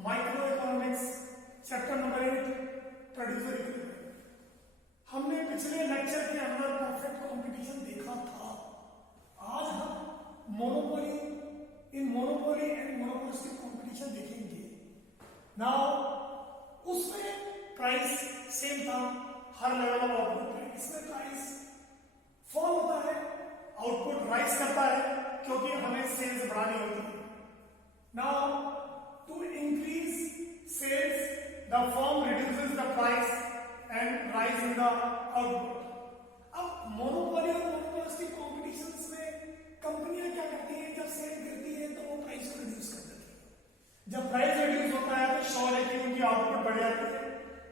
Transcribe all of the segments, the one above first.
Micro economics chapter number 8 producer equilibrium. हमने पिछले lecture के अंदर परफेक्ट कंपटीशन देखा था। आज हम मोनोपोली एंड मोनोपोलिस्टिक कंपटीशन देखेंगे। नाउ उसमें प्राइस सेम था, हर लेवल ऑफ आउटपुट है। इसमें प्राइस फॉल होता है, आउटपुट राइज करता है क्योंकि हमें सेल्स बढ़ानी होती है। Now to increase sales the firm reduces the price and rise in the output. अब मोनोपोली और मोनोपोलिस्टिक कॉम्पिटिशंस में कंपनियां क्या करती हैं, जब सेल गिरती है तो वो प्राइस को रिड्यूस कर देती है। जब प्राइस रिड्यूस होता है तो श्योर है कि उनकी आउटपुट बढ़ जाती है।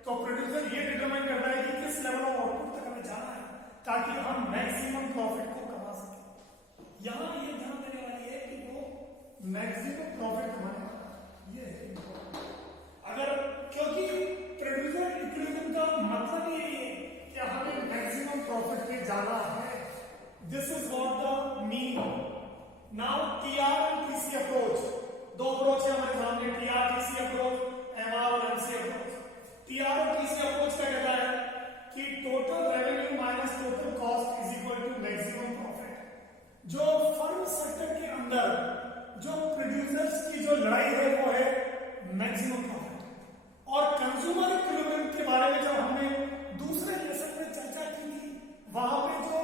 तो प्रोड्यूसर ये डिटरमाइन करता है कि किस लेवल ऑफ आउटपुट तक हमें जाना है ताकि हम मैक्सिमम प्रॉफिट को कमा सकें। यहां ये ध्यान देने वाली है कि वो मैक्सिमम प्रॉफिट कमाने वाला है। ये है अगर, क्योंकि प्रोड्यूसर इक्विलिब्रियम का मतलब ये है कि हमें मैक्सिमम प्रॉफिट पे जाना है। This is what the mean. Now TR and TC approach, दो अप्रोच है हमारे सामने, टीआर टीसी अप्रोच, एमआर और एमसी अप्रोच। टीआर और टीसी अप्रोच क्या कहता है कि total revenue minus total cost is equal to maximum profit. जो फर्म सेक्टर के अंदर जो प्रोड्यूसर्स की जो लड़ाई है वो है मैक्सिमम प्रॉफिट। और कंज्यूमर इक्विलिब्रियम के बारे में जब हमने दूसरे लेसन में चर्चा की थी, वहां पे जो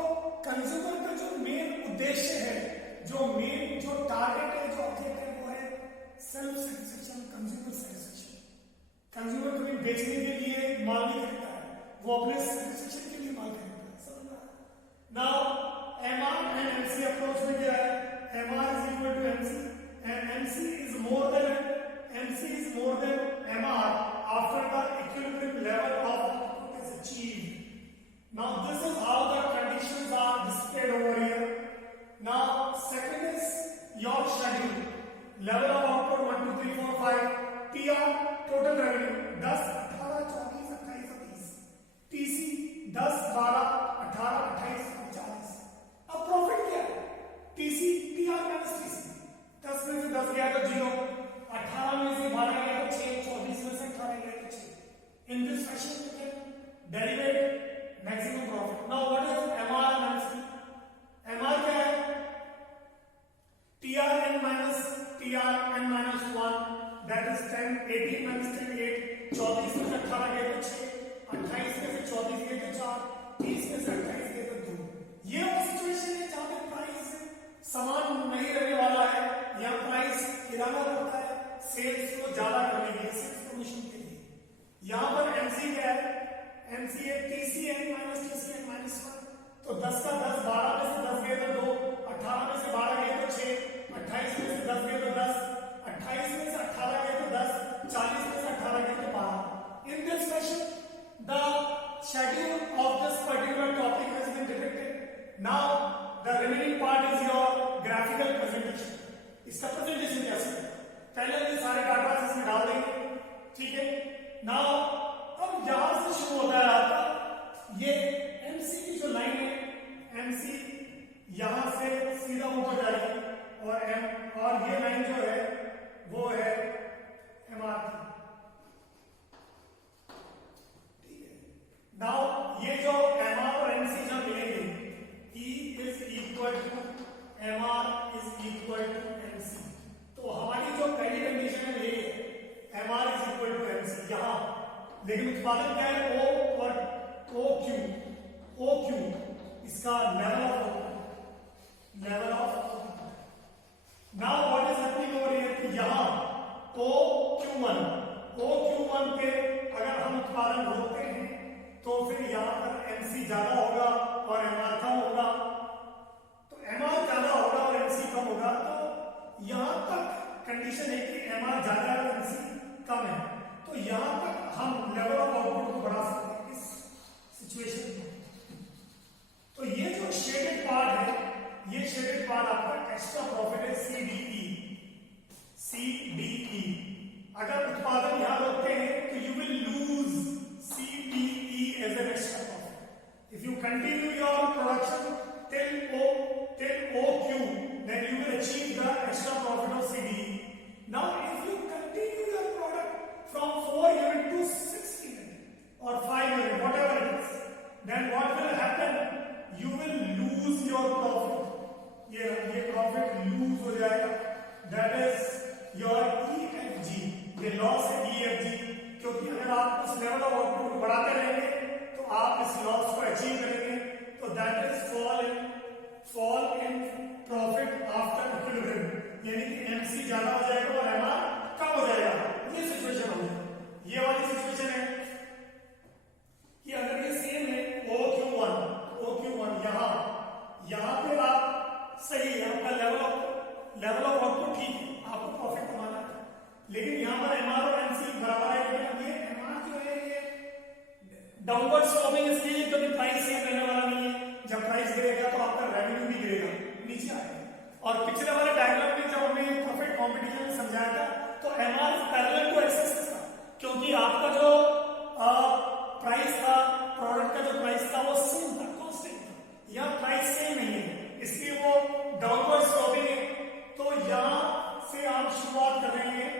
कंज्यूमर का जो मेन उद्देश्य है, जो मेन जो टारगेट है, जो ऑब्जेक्ट है, वो है self satisfaction, consumer satisfaction. Consumer कभी बेचने के लिए माल नहीं खरीदता है, वो अपने सेटिस्फेक्शन के लिए माल खरीदता है। समझ रहा है? Now MR and MC approach में क्या है, MR is equal to MC and MC is more than MR after the equilibrium level of output is achieved. Now this is how the conditions are displayed over here. Now second is your schedule, level of output 1 2 3 4 5, TR total revenue 10 18 24 28 30, TC 10 12 18 28 40। अब profit क्या है, TC TR minus TC। 10 में से 10 गया तो 0, 18 में से 12 गया तो 6, 24 में से 18 गया तो 6। In this fashion you can derivate maximum profit. Now what is MR and MC? MR क्या है, TRN minus 1, that is 10, 18 minus 10 8, 24 में से 18 गए तो 6, 28 में से 24 गए तो 4, 30 में से 28 गए तो 2। ये वो सिचुएशन है जहां पे प्राइस समान नहीं रहने वाला है, या प्राइस गिराना पड़ता है सेल्स को ज्यादा करने के लिए, सेल्स प्रमोशन के लिए। यहां पर एमसी क्या है, एमसी है टीसीएन माइनस टीसीएन माइनस 1। तो 10 का 10, 12 में से 10 गए तो 2, 18 में से 12 गए तो 6, 28 में से 10 गए तो 10, 28 में से 18 गए तो 10, 40 में से 18 गए तो 12। In this fashion the schedule of this particular topic has been depicted. Now the remaining part is your graphical presentation. इसका प्रेजेंटेशन कैसे, पहले ये सारे डाटा इसमें डाल देंगे, ठीक है। नाउ अब यहां से शुरू होता है आपका ये एमसी की जो लाइन है, एमसी यहां से सीधा ऊपर जाएगी और ये लाइन जो है वो है एमआर की, ठीक है। नाउ ये जो एमआर और एमसी जब मिलेंगे, E is equal to MR is equal to MC. तो हमारी जो पहली कंडीशन है ये है MR is equal to MC यहां, लेकिन उत्पादन क्या है, ओ और ओ क्यू इसका level of now what is happening over here कि यहां ओ क्यू1 पे अगर हम उत्पादन रोकते हैं तो फिर यहां पर एमसी ज्यादा होगा और एमआर कम होगा। तो एमआर ज्यादा होगा और एमसी कम होगा, तो यहां तक कंडीशन है कि एमआर ज्यादा है और एमसी कम है, तो यहां तक हम लेवल ऑफ आउटपुट को बढ़ा सकते हैं इस सिचुएशन में। तो ये जो शेडेड पार्ट है, ये शेडेड पार्ट आपका एक्स्ट्रा प्रॉफिट है, सीडीई। अगर उत्पादन यहां रोकते हैं तो you will lose CDE as an extra profit. If you continue your production till OQ, then you will achieve the extra profit of CDE. Now, if you continue your production ये loss है EFG, क्योंकि अगर आप उस level of output को बढ़ाते रहेंगे तो आप इस लॉस को अचीव करेंगे। तो that is fall in profit after equilibrium, यानी कि MC ज्यादा हो जाएगा और MR कम हो जाएगा। ये सिचुएशन हो जाएगी। ये वाली सिचुएशन है कि अगर ये सेम है OQ1 यहां पे आप सही है, आपका लेवल ऑफ आउटपुट ठीक है, आपको प्रॉफिट कमाना है, लेकिन यहां पर MR और MC बराबर है, लेकिन अब ये MR जो है ये डाउनवर्ड स्लोपिंग इसलिए क्योंकि प्राइस सेम रहने वाला नहीं है। जब प्राइस गिरेगा तो आपका रेवेन्यू भी गिरेगा, नीचे आएगा। और पिछले वाले डायग्राम में जब हमने प्रॉफिट कॉम्पिटिशन में समझाया था तो MR पैरेलल टू एक्सेस था, क्योंकि आपका जो प्राइस था, प्रोडक्ट का जो प्राइस था वो सेम था, कांस्टेंट था। यहां प्राइस सेम नहीं है, इसलिए वो डाउनवर्ड स्लोपिंग है। तो यहां से आप शुरुआत कर रहे हैं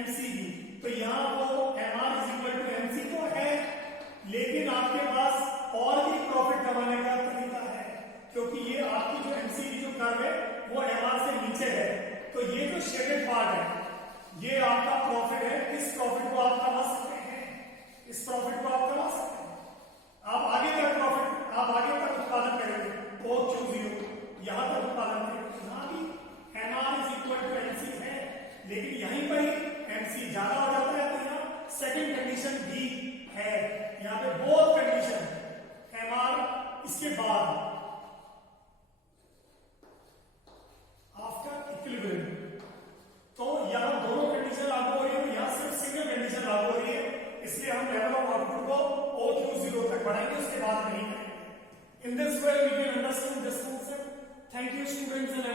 MC की, तो यहां वो MR = MC तो है, लेकिन आपके पास और भी प्रॉफिट कमाने का तरीका है, क्योंकि ये आपकी जो MC की जो कर्व है वो MR से नीचे है। तो ये जो शेडेड पार्ट है ये आपका प्रॉफिट है। इस प्रॉफिट को आप कमा सकते हैं, इस प्रॉफिट को आप कमा सकते हैं। आप आगे तक उत्पादन करेंगे, OQ0 यहां तक उत्पादन करेंगे, यहां भी MR = MC है, लेकिन यहीं पर ही MC ज्यादा हो जाता है। तो यहाँ सेकंड कंडीशन भी है, यहाँ पे बोथ कंडीशन MR इसके बाद आफ्टर इक्विलिब्रियम, तो यहाँ दोनों कंडीशन लागू हो रही है, यहाँ सिर्फ सिंगल कंडीशन लागू हो रही है, इसलिए हम लेवल ऑफ आउटपुट को OQ0 तक बढ़ाएंगे, उसके बाद नहीं करेंगे। In this way we can understand this concept. Thank you students and